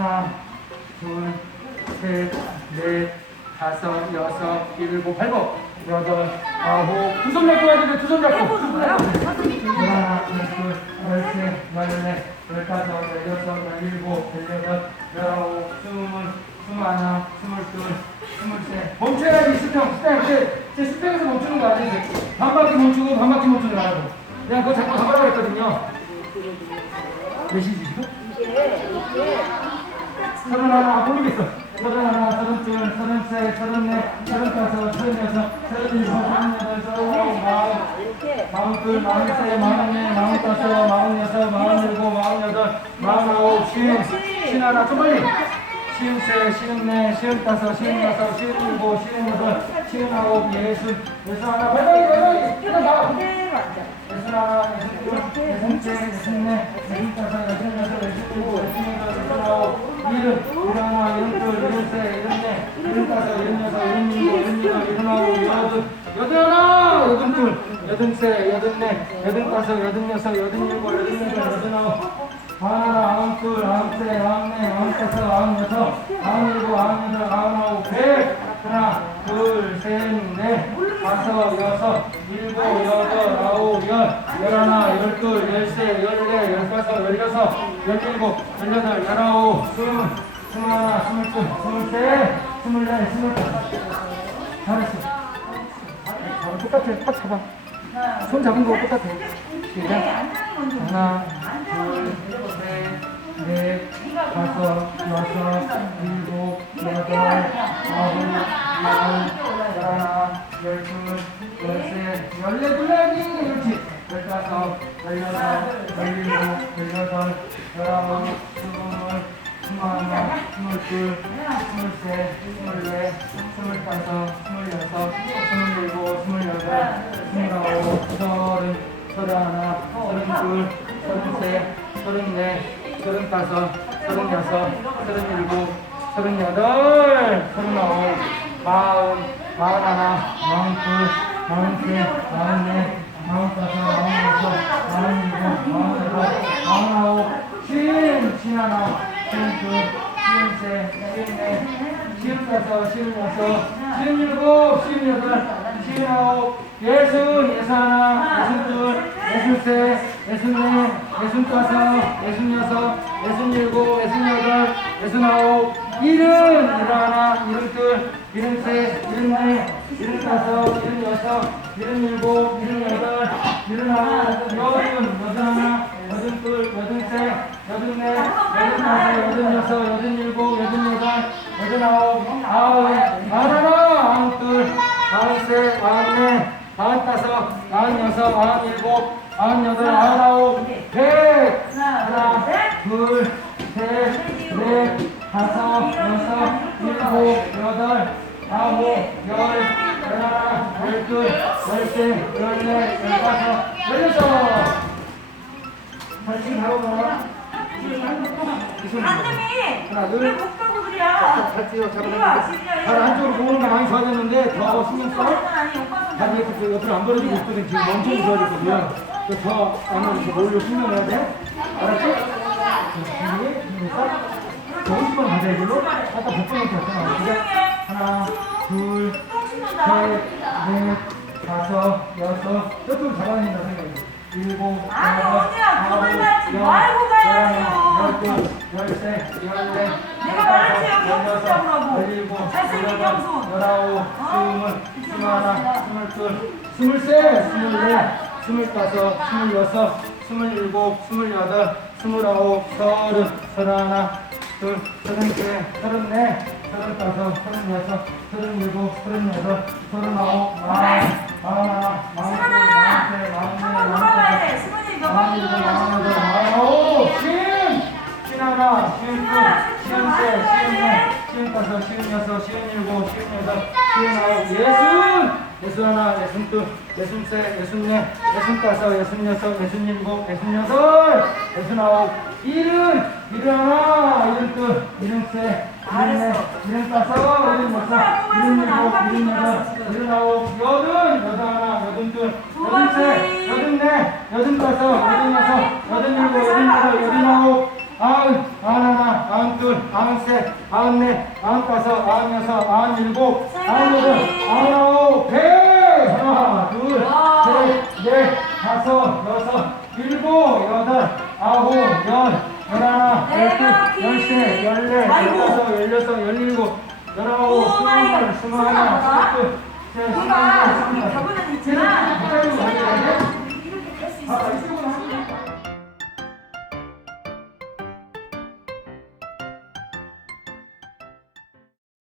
하나, 둘, 셋, 넷, 다섯, 여섯, 일곱, 팔곱, 여덟, 아홉. 두 손 잡고 해야 돼, 두손 잡고. 하나, 둘, 열셋, 열넷, 열다섯, 열여섯, 열일곱, 열여덟, 열아홉, 스물, 스물하나, 스물둘, 스물셋. 멈춰야지, 수평, 수평. 제, 제 수평에서 멈추는 거 아니에요? 반 바퀴 멈추고, 반 바퀴 멈추는 거 하고. 그냥 그거 자꾸 가보라고 했거든요. 몇이지 지금? 서른 하나 모르겠어. 서른 하나, 서른 둘, 서른 셋, 서른 넷, 서른 다섯, 서른 여섯, 서른 일곱, 서른 여덟, 서른 아홉, 마흔, 마흔 둘, 마흔 셋, 마흔 넷, 마흔 다섯, 마흔 여섯, 마흔 일곱, 마흔 여덟, 마흔 아홉, 쉰, 쉰 하나, 좀 빨리. 쉰 셋, 쉰 넷, 쉰 다섯, 쉰 여섯, 쉰 일곱, 쉰 여덟, 쉰 아홉, 예순, 예순 하나, 발발이, 일어나 나와. 예순 하나, 예순 둘, 예순 셋, 예순 넷, 예순 다섯, 예순 여섯, 예순 넷, 여든 다섯, 여든 여섯, 여든 일곱, 여든 여덟, 여든 아홉, 둘, 아흔 셋, 아흔 넷, 아흔 다섯, 아흔 여섯, 아흔 일곱, 아흔 여덟, 아흔 아홉, 백, 하나, 둘, 셋, 넷, 다섯, 여섯, 일곱, 여덟, 아홉, 열, 열하나, 열둘, 열셋, 열넷, 열다섯, 열여섯, 열일곱, 열여덟, 열아홉, 스물, 스물하나, 스물둘, 스물셋, 스물넷, 스물다섯. 잘했어. 아, 똑같아. 딱 잡아. 손 잡은 거 똑같아. 시작. 하나, 둘, 셋, 넷, 다섯, 여섯, 일곱, 여덟, 아홉, 열, 열하나, 열둘, 열셋, 열넷 불러야지. 그렇지. 열다섯, 열여섯, 열일곱, 열여덟, 열아홉, 하나, 스물둘, 스물셋, 스물넷, 스물다섯, 스물여섯, 스물일곱, 스물여덟, 스물아홉, 서른, 서른하나, 서른둘, 서른셋, 서른넷, 서른다섯, 서른여섯, 서른일곱, 서른여덟, 서른아홉, 마흔, 마흔하나, 마흔둘, 마흔셋, 마흔넷, 마흔다섯, 마흔여섯, 마흔일곱, 마흔여덟, 마흔아홉, 쉰, 쉰하나, 쉰둘, 쉰셋, 쉰넷, 쉰일곱, 쉰여덟, 쉰아홉, 예순, 예순하나, 예순둘, 예순셋, 예순넷, 예순다섯, 예순여섯, 예순일곱, 예순여덟, 예순아홉, 일흔, 일하나, 일흔둘, 일흔셋, 일흔넷, 일흔다섯, 일흔여섯, 일흔일곱, 일흔여덟, 일흔하나, 여든, 여든하나, 여든셋, 여든 넷, 여든 다섯, 여든 여섯, 여든 일곱, 여든 여덟, 여든 아홉, 아흔, 아흔하나, 아흔둘, 아흔셋, 아흔넷, 아흔다섯, 아흔여섯, 아흔일곱, 아흔여덟, 아흔아홉, 백, 하나, 둘, 셋, 넷, 다섯, 여섯, 일곱, 여덟, 아홉, 열, 열하나, 열둘, 열셋, 열넷, 열다섯, 열여섯. 다시 바로 가. 안님이 하나, 둘. 왜못 가고 그래? 잘. 발 안쪽으로 보는 거 많이 좋아졌는데 더 신경 써. 다리 이렇게 옆으로 안 벌어지고 있거든. 지금 엄청 좋아졌거든요. 그래서 더 안으로 이렇게 몰려 신경 해야 돼. 알았지? 준비, 준비해서. 50번 가자, 이걸로. 아까 100번한테 했잖아. 시작. 하나, 둘, 셋, 넷, 다섯, 여섯. 옆으로 잡아야 된다. 일곱, 아니, 언니야, 말하지 열, 말고. 열하나, 열둘, 열셋, 열넷, 내가 말했지, 여기 않으라고. 열일곱, 잘생긴 영순. 열아홉, 스물, 스물하나, 스물둘, 스물셋, 스물넷, 스물다섯, 스물여섯, 스물일곱, 스물여덟, 스물아홉, 서른, 서른하나, 둘, 서른셋, 서른넷, 서른다섯, 서른여섯, 서른일곱, 서른여덟, 서른아홉, 마흔, 마흔하나, 마흔둘, 마흔셋, 마흔넷, 마흔 하나, 쉰둘, 쉰셋, 쉰넷, 쉰다섯, 쉰여섯, 쉰일곱, 쉰여덟, 쉰아홉, 예순! 예순 하나, 예순 둘, 예순 셋, 예순 넷, 예순 다섯, 예순 여섯, 예순 일곱, 예순 여덟, 예순 아홉, 일흔! 일흔 하나, 일흔 둘, 일흔 셋, 일흔 넷, 일흔 다섯, 일흔 여섯, 일흔 일곱, 일흔 여덟, 일흔 아홉, 여든! 여든하나, 여든 둘, 여든 셋, 여든넷, 여든 다섯, 여든 여섯, 여든 일곱, 여든 여덟, 여든 아홉, 아흔, 아흔 하나, 아흔둘, 둘, 아흔 셋, 아흔 넷, 아흔 다섯, 아흔 여섯, 아흔 일곱, 아흔 여덟, 아흔 아홉, 백! 하나, 둘, 셋, 넷, 다섯, 여섯, 일곱, 여덟, 아홉, 열, 열하나, 열둘, 열세, 열네, 열다섯, 열여섯, 열일곱, 열아홉, 스물, 스물하나, 스물둘, 셋, 스물넷, 스물다섯,